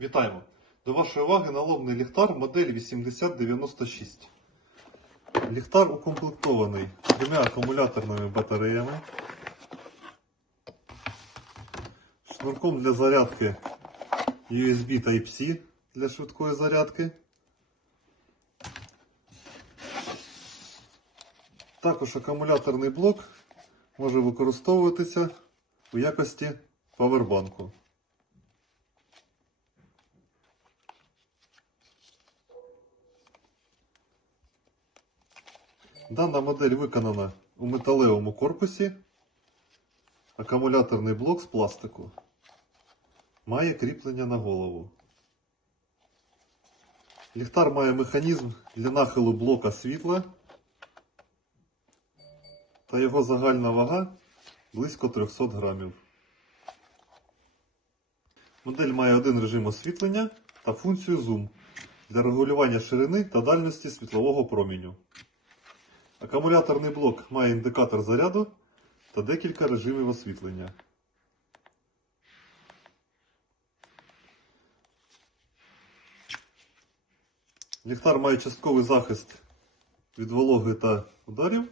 Вітаємо! До вашої уваги налобний ліхтар модель 8096. Ліхтар укомплектований трьома акумуляторними батареями, шнурком для зарядки USB Type-C для швидкої зарядки. Також акумуляторний блок може використовуватися у якості павербанку. Дана модель виконана у металевому корпусі. Акумуляторний блок з пластику. Має кріплення на голову. Ліхтар має механізм для нахилу блока світла. Та його загальна вага близько 300 грамів. Модель має один режим освітлення та функцію зум для регулювання ширини та дальності світлового проміню. Акумуляторний блок має індикатор заряду та декілька режимів освітлення. Ліхтар має частковий захист від вологи та ударів.